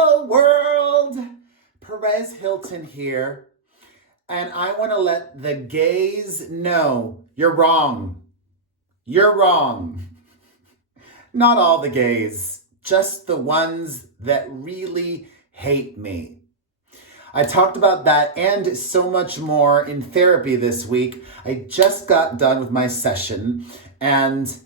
Hello world, Perez Hilton here, and I want to let the gays know you're wrong. You're wrong. Not all the gays, just the ones that really hate me. I talked about that and so much more in therapy this week. I just got done with my session, and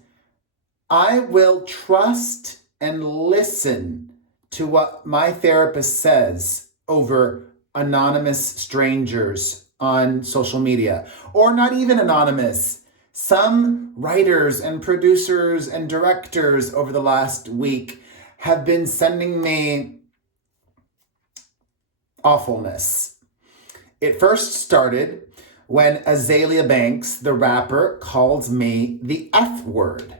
I will trust and listen to what my therapist says over anonymous strangers on social media, or not even anonymous. Some writers and producers and directors over the last week have been sending me awfulness. It first started when Azalea Banks, the rapper, called me the F word.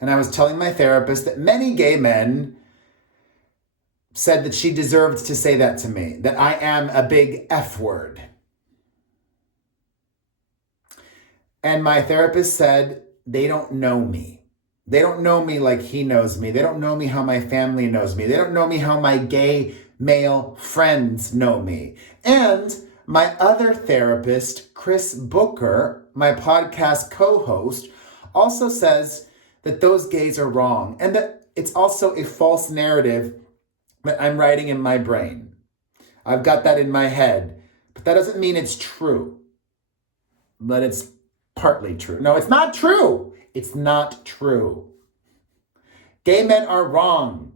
And I was telling my therapist that many gay men said that she deserved to say that to me, that I am a big F word. And my therapist said, they don't know me. They don't know me like he knows me. They don't know me how my family knows me. They don't know me how my gay male friends know me. And my other therapist, Chris Booker, my podcast co-host, also says that those gays are wrong and that it's also a false narrative that I'm writing in my brain. I've got that in my head, but that doesn't mean it's true. But it's partly true. No, it's not true. It's not true. Gay men are wrong.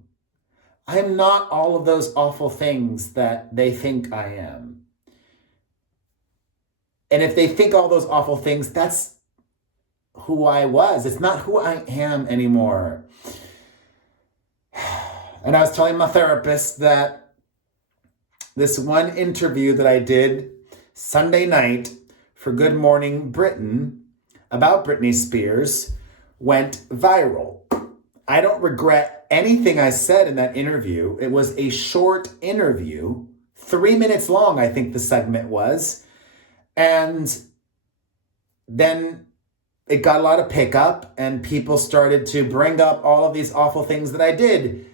I am not all of those awful things that they think I am. And if they think all those awful things, that's who I was. It's not who I am anymore. And I was telling my therapist that this one interview that I did Sunday night for Good Morning Britain about Britney Spears went viral. I don't regret anything I said in that interview. It was a short interview, 3 minutes long, I think the segment was. And then it got a lot of pickup and people started to bring up all of these awful things that I did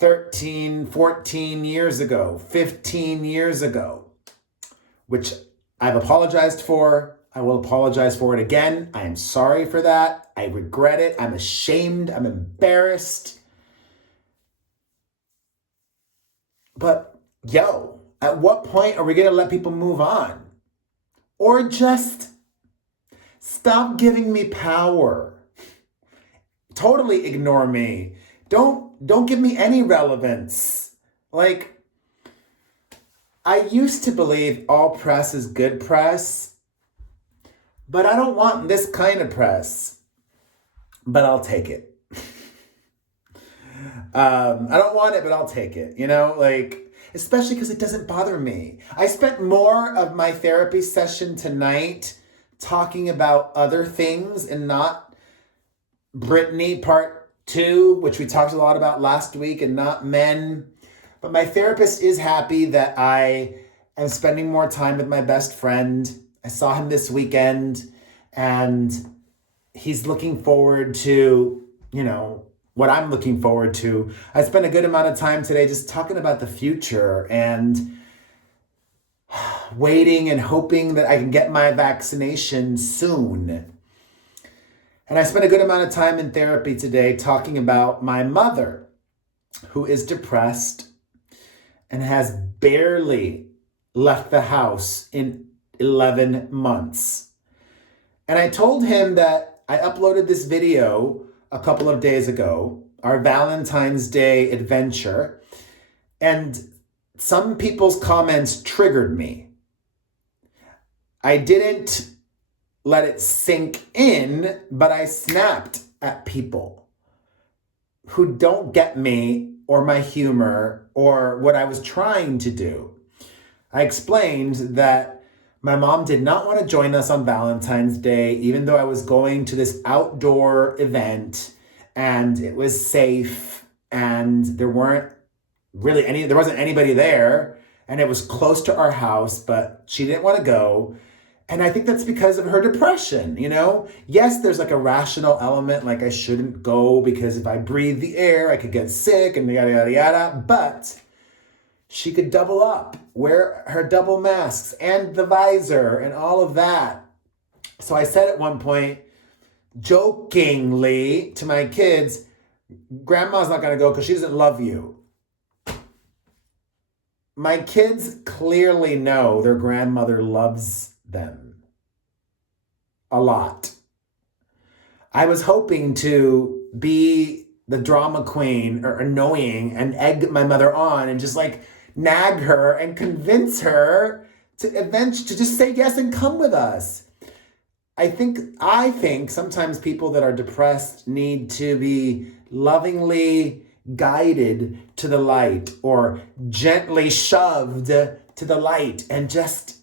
13, 14 years ago, 15 years ago, which I've apologized for. I will apologize for it again. I am sorry for that. I regret it. I'm ashamed. I'm embarrassed. But at what point are we going to let people move on? Or just stop giving me power. Totally ignore me. Don't give me any relevance. Like, I used to believe all press is good press, but I don't want this kind of press. But I'll take it. I don't want it, but I'll take it. Especially because it doesn't bother me. I spent more of my therapy session tonight talking about other things and not Britney part 2, which we talked a lot about last week, and not men. But my therapist is happy that I am spending more time with my best friend. I saw him this weekend, and he's looking forward to, what I'm looking forward to. I spent a good amount of time today just talking about the future and waiting and hoping that I can get my vaccination soon. And I spent a good amount of time in therapy today talking about my mother, who is depressed and has barely left the house in 11 months. And I told him that I uploaded this video a couple of days ago, our Valentine's Day adventure, and some people's comments triggered me. I didn't let it sink in, but I snapped at people who don't get me or my humor or what I was trying to do. I explained that my mom did not want to join us on Valentine's Day, even though I was going to this outdoor event and it was safe and there wasn't anybody there and it was close to our house, but she didn't want to go. And I think that's because of her depression, Yes, there's like a rational element, like I shouldn't go because if I breathe the air, I could get sick and yada, yada, yada. But she could double up, wear her double masks and the visor and all of that. So I said at one point, jokingly to my kids, Grandma's not going to go because she doesn't love you. My kids clearly know their grandmother loves them a lot. I was hoping to be the drama queen or annoying and egg my mother on and just like nag her and convince her to just say yes and come with us. I think sometimes people that are depressed need to be lovingly guided to the light or gently shoved to the light and just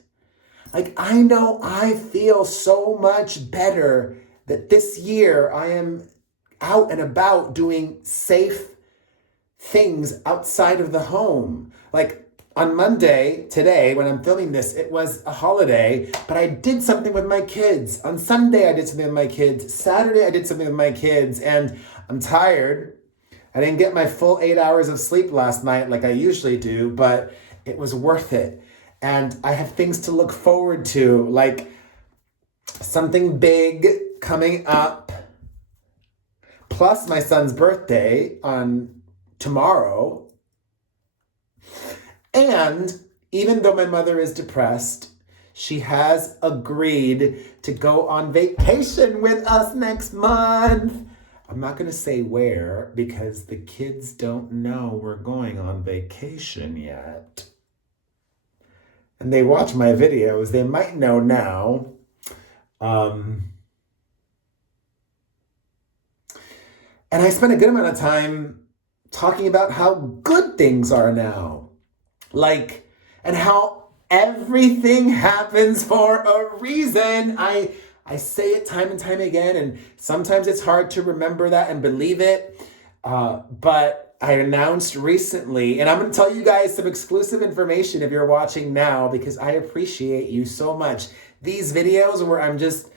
like, I know I feel so much better that this year I am out and about doing safe things outside of the home. Like on Monday, today, when I'm filming this, it was a holiday, but I did something with my kids. On Sunday, I did something with my kids. Saturday, I did something with my kids, and I'm tired. I didn't get my full 8 hours of sleep last night like I usually do, but it was worth it. And I have things to look forward to, like something big coming up, plus my son's birthday on tomorrow. And even though my mother is depressed, she has agreed to go on vacation with us next month. I'm not going to say where because the kids don't know we're going on vacation yet. And they watch my videos, they might know now. And I spent a good amount of time talking about how good things are now. And how everything happens for a reason. I say it time and time again, and sometimes it's hard to remember that and believe it. But I announced recently, and I'm going to tell you guys some exclusive information if you're watching now, because I appreciate you so much. These videos where I'm just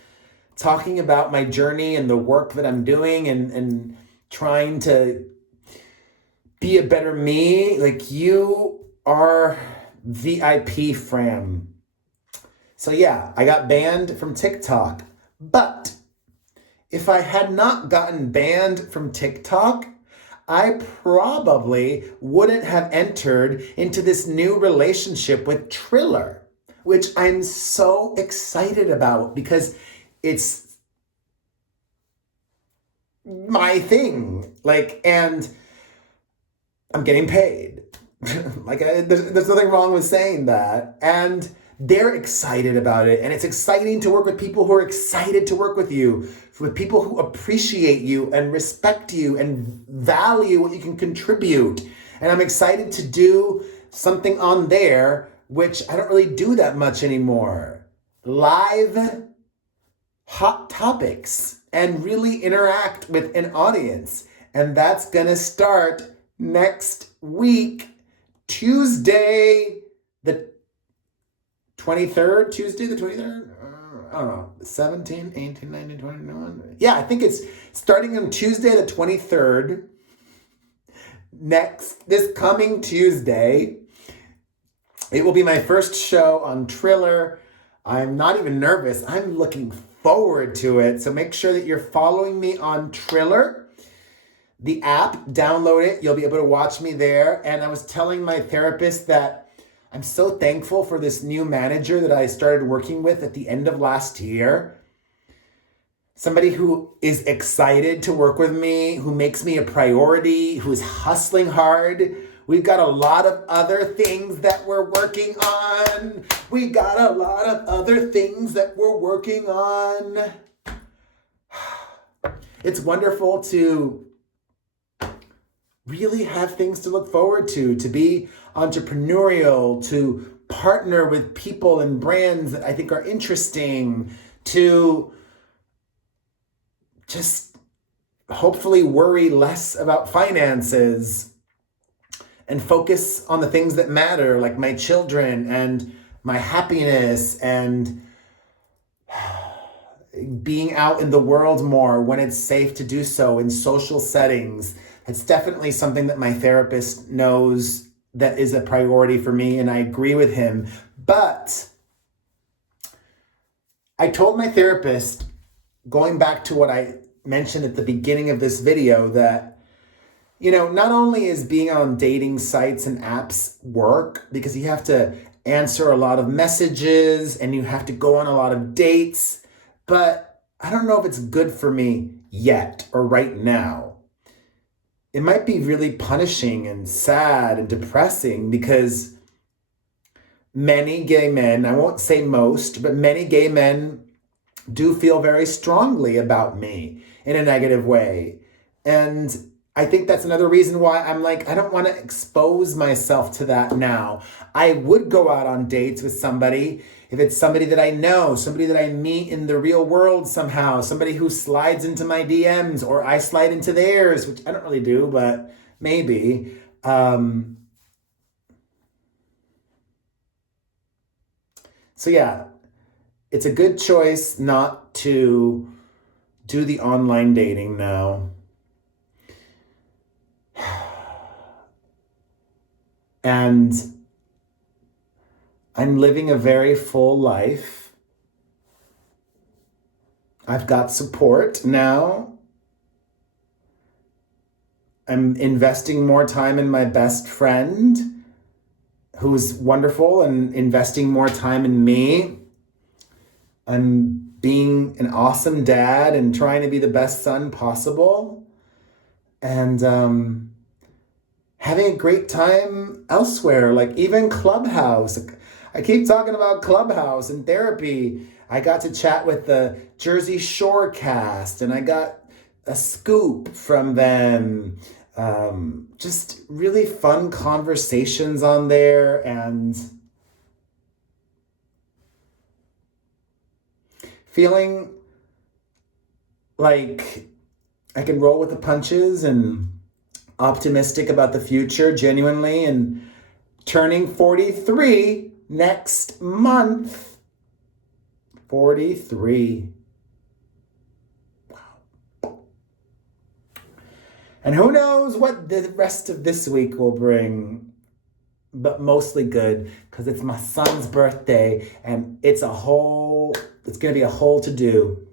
talking about my journey and the work that I'm doing and trying to be a better me, like you are VIP fam. So yeah, I got banned from TikTok, but if I had not gotten banned from TikTok, I probably wouldn't have entered into this new relationship with Triller, which I'm so excited about because it's my thing. And I'm getting paid. There's nothing wrong with saying that. And they're excited about it. And it's exciting to work with people who are excited to work with you, with people who appreciate you and respect you and value what you can contribute. And I'm excited to do something on there, which I don't really do that much anymore. Live hot topics and really interact with an audience. And that's going to start next week, Tuesday, the 23rd, I don't know, 17, 18, 19, 20, 21. Yeah, I think it's starting on Tuesday, the 23rd. This coming Tuesday, it will be my first show on Triller. I'm not even nervous. I'm looking forward to it. So make sure that you're following me on Triller. The app, download it. You'll be able to watch me there. And I was telling my therapist that I'm so thankful for this new manager that I started working with at the end of last year. Somebody who is excited to work with me, who makes me a priority, who is hustling hard. We've got a lot of other things that we're working on. It's wonderful to really have things to look forward to be entrepreneurial, to partner with people and brands that I think are interesting, to just hopefully worry less about finances and focus on the things that matter, like my children and my happiness and being out in the world more when it's safe to do so in social settings. It's definitely something that my therapist knows that is a priority for me, and I agree with him. But I told my therapist, going back to what I mentioned at the beginning of this video, that, not only is being on dating sites and apps work, because you have to answer a lot of messages and you have to go on a lot of dates, but I don't know if it's good for me yet or right now. It might be really punishing and sad and depressing, because many gay men, I won't say most, but many gay men do feel very strongly about me in a negative way. And I think that's another reason why I'm like, I don't want to expose myself to that now. I would go out on dates with somebody if it's somebody that I know, somebody that I meet in the real world somehow, somebody who slides into my DMs or I slide into theirs, which I don't really do, but maybe. So yeah, it's a good choice not to do the online dating now. And I'm living a very full life. I've got support now. I'm investing more time in my best friend, who's wonderful, and investing more time in me. I'm being an awesome dad and trying to be the best son possible. And having a great time elsewhere, like even Clubhouse. I keep talking about Clubhouse and therapy. I got to chat with the Jersey Shore cast, and I got a scoop from them. Just really fun conversations on there, and feeling like I can roll with the punches and optimistic about the future, genuinely, and turning 43 next month. 43. Wow. And who knows what the rest of this week will bring, but mostly good, because it's my son's birthday and it's going to be a whole to do.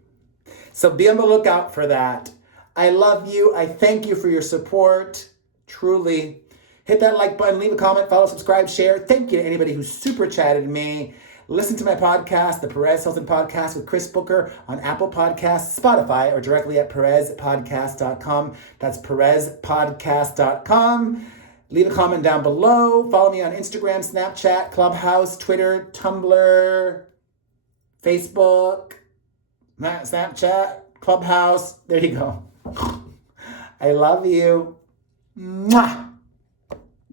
So be on the lookout for that. I love you. I thank you for your support. Truly. Hit that like button, leave a comment, follow, subscribe, share. Thank you to anybody who super chatted me. Listen to my podcast, the Perez Hilton Podcast with Chris Booker, on Apple Podcasts, Spotify, or directly at perezpodcast.com. That's perezpodcast.com. Leave a comment down below. Follow me on Instagram, Snapchat, Clubhouse, Twitter, Tumblr, Facebook, Snapchat, Clubhouse. There you go. I love you. Mwah!